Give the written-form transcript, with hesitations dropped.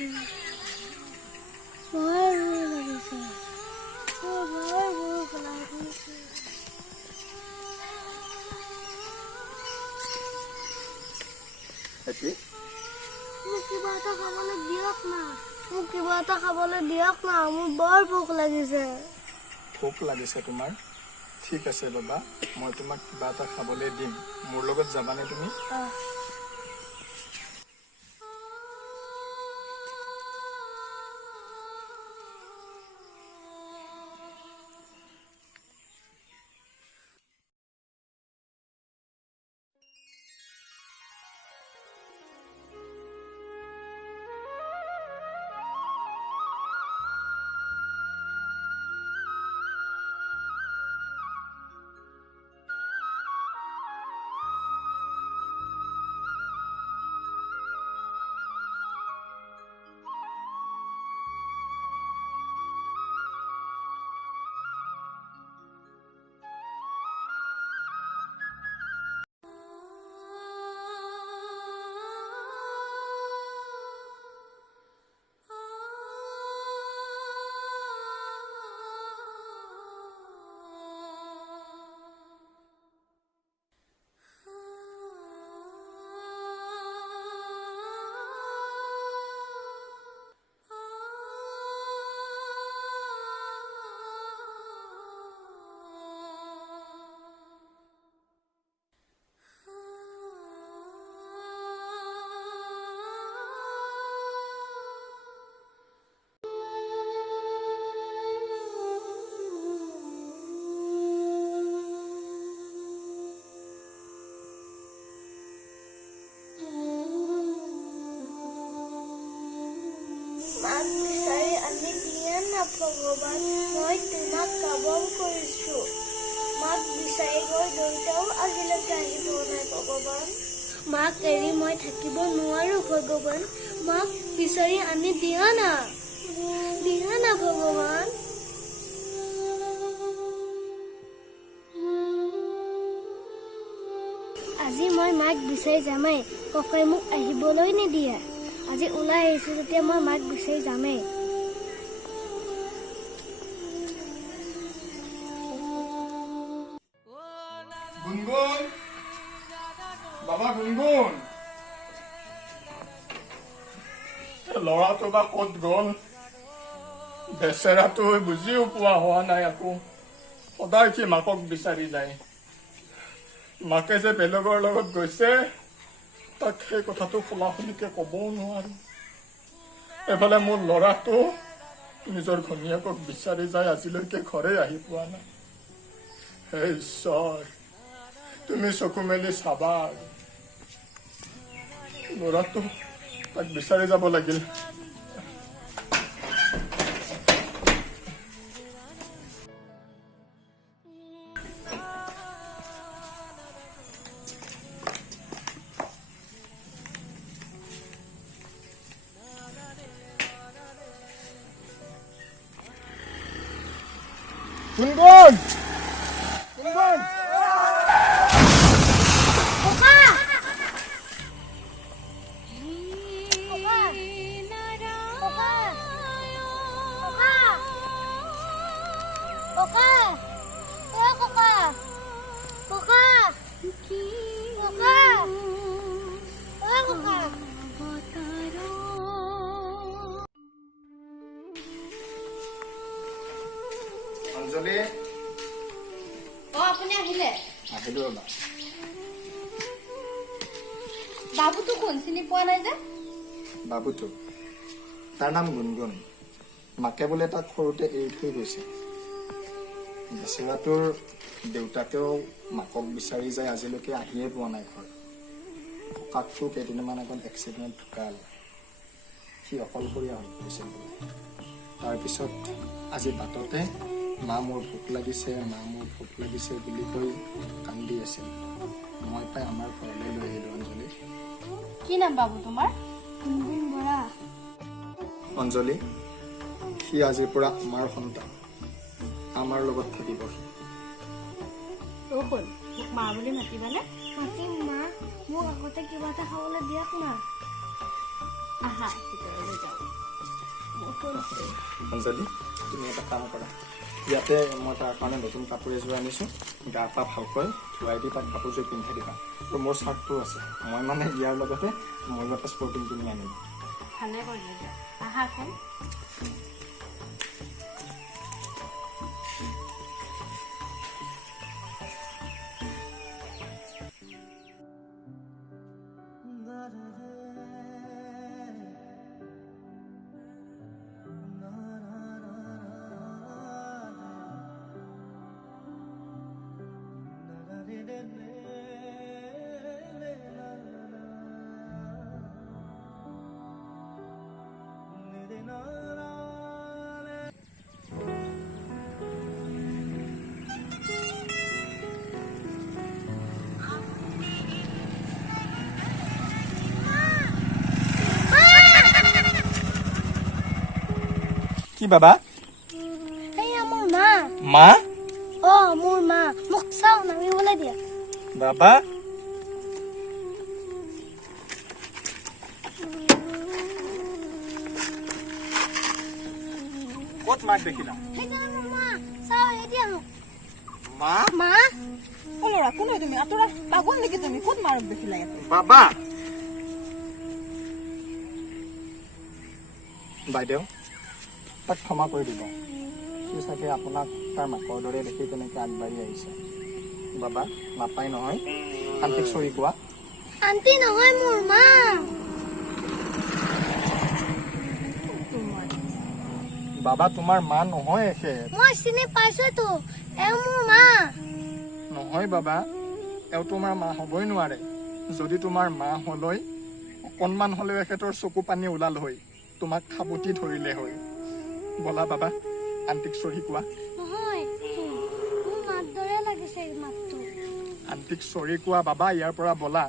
কিবা এটা খাবলৈ দিয়ক না মোক কিবা এটা খাবলৈ দিয়ক না মোৰ বৰ ভোক লাগিছে ভোক লাগিছে তোমাৰ ঠিক আছে বাবা মই তোমাক কিবা এটা খাবলৈ দিম মোৰ লগত যাবানে তুমি ভগৱান মই তোমাক কাবল কৰিছো মাক বিচাৰি গৈ দেউতাও আজিলৈকে আহি পোৱা নাই ভগৱান মাক এৰি মই থাকিব নোৱাৰো ভগৱান মাক বিচাৰি আনি দিয়া না ভগৱান আজি মই মাক বিচাৰি যামেই ককাই মোক আহিবলৈ নিদিয়ে আজি ওলাই আহিছো যেতিয়া মই মাক বিচাৰি যামেই গুনগুন বাবা গুনগুন ল'ৰাটো বা ক'ত গ'ল বেচেৰাটো বুজিও পোৱা হোৱা নাই আকৌ সদায় কি মাকক বিচাৰি যায় মাকে যে বেলেগৰ লগত গৈছে তাক সেই কথাটো খোলাখুলিকে ক'বও নোৱাৰো এফালে মোৰ ল'ৰাটো নিজৰ ঘনীয়েকক বিচাৰি যায় আজিলৈকে ঘৰে আহি পোৱা নাই হে ঈশ্বৰ তুমি চকু মেলি চাবা ল'ৰাটো তাক বিচাৰি যাব লাগিল গুনগুন গুনগুন অঞ্জলি আপুনি আহিলে আহিলো ৰবা বাবুটো কোন চিনি পোৱা নাই যে বাবুটো তাৰ নাম গুনগুন মাকে বোলে তাক সৰুতে এৰি থৈ গৈছে বেচেৰাটোৰ দেউতাকেও মাকক বিচাৰি যায় আজিলৈকে আহিয়ে পোৱা নাই ঘৰ ককাকটো কেইদিনমান আগত এক্সিডেণ্ট ঢুকাল সি অকলশৰীয়া হৈ গৈছিল বোলে তাৰপিছত আজি বাটতে মা মোৰ ভোক লাগিছে বুলি কৈ কান্দি আছিল মই পাই আমাৰ ঘৰলৈ লৈ আহিলো অঞ্জলি কি নাম বাবু তোমাৰ গুনগুন বৰা অঞ্জলি সি আজিৰ পৰা আমাৰ সন্তান আমাৰ লগত থাকিব মোক মা বুলি মাতিবানে মাতিম মা মোক আগতে কিবা এটা খাবলৈ দিয়ক না আহা ভিতৰলৈ যাওঁ অঞ্জলি তুমি এটা কাম কৰা ইয়াতে মই তাৰ কাৰণে নতুন কাপোৰ এযোৰ আনিছোঁ গা পা ভালকৈ ধুৱাই দি তাক কাপোৰযোৰ পিন্ধাই দিবা আৰু মোৰ চাৰ্টটো আছে মই মানে ইয়াৰ লগতে ময়ো এটা স্পৰ্টিং কিনি আনিম ভালে কৰিলে দিয়ক আহা এখন কি বাবা সেয়া মোৰ মা মা মোৰ মা মোক চাও নামিবলৈ দিয়া বাবা ক'ত মাক দেখিলা সেইকাৰণে মোৰ মা চাও এতিয়া মা মা অ ল'ৰা কোন হয় তুমি আঁতৰা পাগল নেকি তুমি ক'ত মাৰক দেখিলা ইয়াতে বাবা বাইদেউ তাক ক্ষমা কৰি দিব সি চাগে আপোনাক তাৰ মাকৰ দৰে দেখি তেনেকৈ আগবাঢ়ি আহিছে বাবা নাপায় নহয় আন্টিক চৰি কোৱা আন্টি নহয় মোৰ মা বাবা তোমাৰ মা নহয় এখেত মই চিনি পাইছোতো এওঁ মোৰ মা নহয় বাবা এওঁ তোমাৰ মা হ'বই নোৱাৰে যদি তোমাৰ মা হ'লৈ অকণমান হ'লেও এখেতৰ চকু পানী ওলাল হৈ তোমাক খাবতি ধৰিলে হৈ বলা বাবা আন্টিক চৰি কোৱা নহয় মোৰ মাত দৰে লাগিছে এই মাতটো আন্টিক চৰি কোৱা বাবা ইয়াৰ পৰা বলা